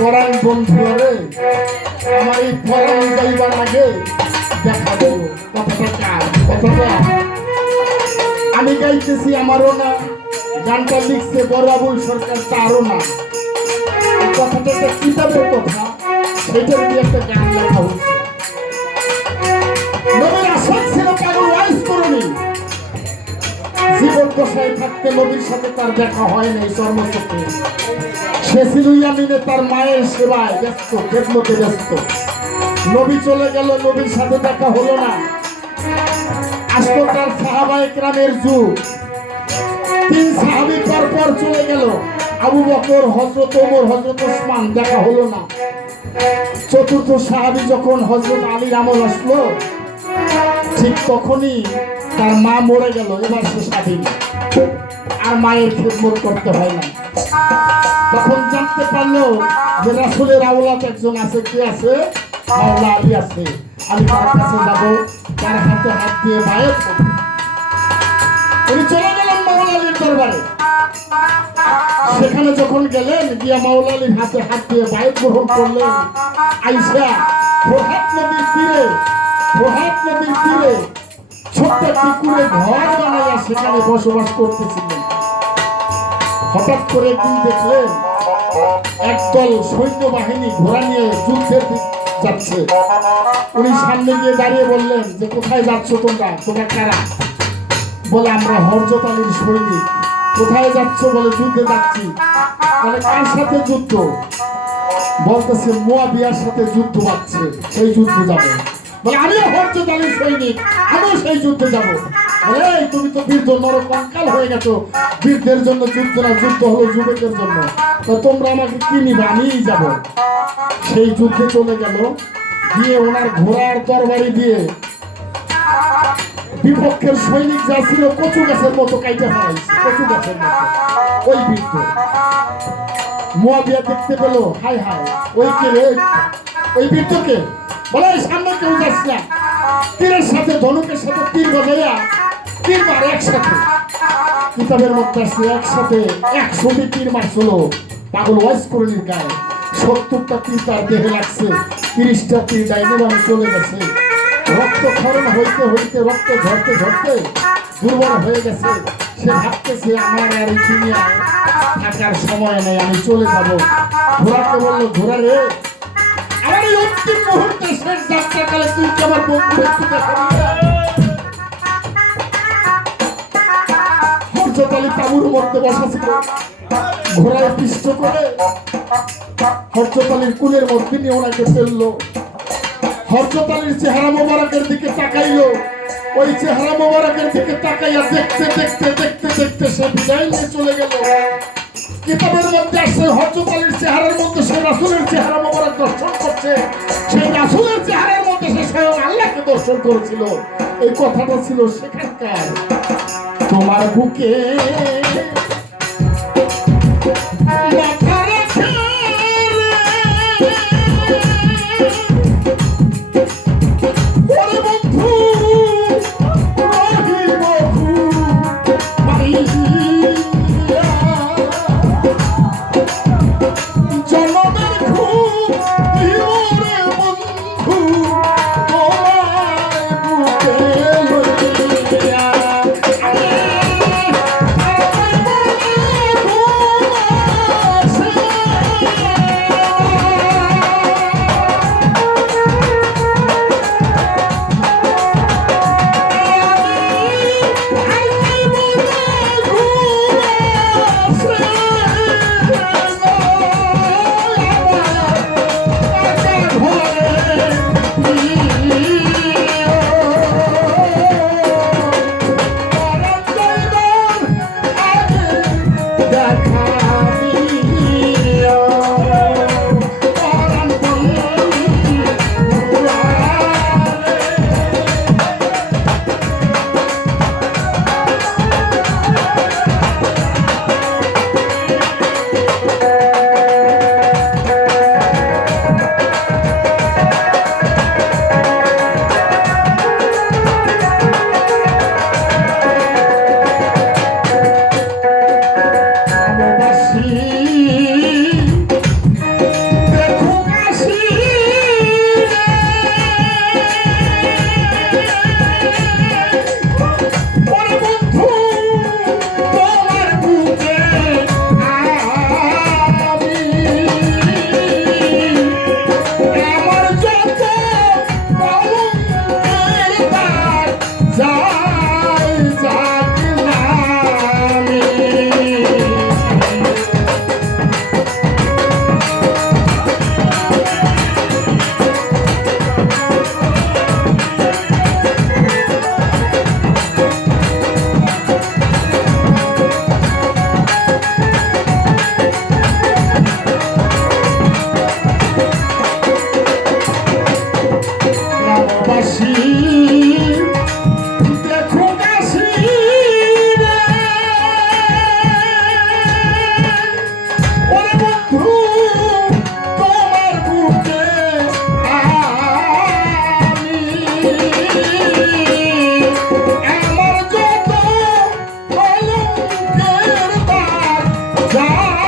পরাণ বন্ধু রে আমার এই পরাণ যাইবার আগে দেখা দেব কথাটা আমি গাইতেছি আমারও না, গানটা লিখছে বড় আবুল সরকার তারও না। কথাটা একটা কিতাবের কথা, সেটার দিয়ে একটা গান লেখা হচ্ছে। নবীর আসল ছিল পাগল ওয়াইস করণী, জীবন দশায় থাকতে নবীর সাথে তার দেখা হয় নাই চর্মচক্ষে। সে ছিল ইয়ামিনে তার মায়ের সেবায় ব্যস্ত, খেদমতে ব্যস্ত। নবী চলে গেল, নবীর সাথে দেখা হলো না। আসতো তার সাহাবায়ে কেরামের যুগ। 3 সাহাবী পর চলে গেল, আবু বকর, হযরত ওমর, হযরত ওসমান, দেখা হলো না। 4র্থ সাহাবী যখন হযরত আলীর আমল আসলো, ঠিক তখনই তার মা মরে গেল। এবার সে স্বাধীন, আর মায়ের খেদমত করতে হয় না। তখন জানতে পারলো যে রাসূলের আওলাদ একজন আছে, কে আছে? মাওলা আলী আছে। আমি তার কাছে যাব, তার হাতে হাত দিয়ে বায়াত করব। উনি চলে গেলেন মাওলা আলীর দরবারে। সেখানে যখন গেলেন, গিয়া মাওলা আলীর হাতে হাত দিয়ে বায়াত গ্রহণ করলেন। আইসা ফোরহাত নদীর তীরে ছোট্ট একটি কুঁড়ে ঘর বানাইয়া সেখানে বসবাস করতেছিলেন। হঠাৎ করে একদিন দেখলেন একদল সৈন্যবাহিনী ঘোড়া নিয়ে যুদ্ধের দিকে যাচ্ছে। উনি সামনে গিয়ে দাঁড়িয়ে বললেন যে, কোথায় যাচ্ছ তোমরা কারা? বলে, আমরা হযরত আলীর সৈনিক। কোথায় যাচ্ছ? বলে, যুদ্ধে যাচ্ছি। মানে কার সাথে যুদ্ধ? বলতেছে মুয়াবিয়ার সাথে যুদ্ধ বাঁচছে, সেই যুদ্ধে যাবে। বলে, আমিও হযরত আলীর সৈনিক, আমিও সেই যুদ্ধে যাব। বলে, তুমি তো বীর নরকঙ্কাল হয়ে গেছো, বীরদের জন্য যুদ্ধ না, যুদ্ধ হলো যুবকের জন্য। তো তোমরা আমাকে কি নিবে? আমিই যাব। সেই যুদ্ধে চলে গেল, গিয়ে ওনার ঘোড়ার তরবারি দিয়ে বিপক্ষের সৈনিক যা ছিল কচু গাছের মতো কাইটা ফেলাইছে, কচু গাছের মতো। ওই বৃদ্ধ মুয়াবিয়া দেখতে পেল, হায় হায়, ওই কে রে? ওই বৃদ্ধকে। বলে, সামনে কেউ যাস না, তীরের সাথে ধনুকের সাথে তীর বাজাইয়া তীর মার একসাথে। কিতাবের মধ্যে আছে একসাথে 100টি তীর মারছিল পাগল ওয়াইস করলির গায়ে। 70টা তীর তার দেহে লাগছে, 30টা তীর ডাইনে বামে চলে গেছে। রক্তক্ষরণ হইতে হইতে, রক্ত ঝরতে ঝরতে দুর্বল হয়ে গেছে। সে ভাবতেছে, আমার আর এই দুনিয়ায় থাকার সময় নেই, আমি চলে যাব। ঘোড়াকে বলল, ঘোড়া রে, আমার এই অন্তিম মুহূর্তে শেষ যাত্রাকালে তুই কি আমার বন্ধু একটু দেখা দিবি? হযরত আলী তাঁবুর মধ্যে বসা ছিল, ঘোড়ায় পিষ্ট করে হযরত আলীর কুলের মধ্যে নিয়ে ওনাকে ফেললো। হযরত আলীর চেহারা মোবারকের দিকে তাকাইলো। ওই চেহারা মোবারকের দিকে তাকাইয়া দেখতে দেখতে দেখতে দেখতে সে বিদায় নিয়ে চলে গেল। কিতাবের মধ্যে আসছে হযরত আলীর চেহারার মধ্যে সে রাসূলের চেহারা মোবারক দর্শন করছে, সেই রাসূলের চেহারার মধ্যে সে স্বয়ং আল্লাহকে দর্শন করেছিল। এই কথাটা ছিল সেখানকার। তোমার বুকে মাথা রেখে ওরে বন্ধু রহিব জনমের খুব জীবনে বন্ধু তোমায় বুকে লইয়া ওরে বন্ধু তোমার বুকে আমি আমার যত কলঙ্কের দাগ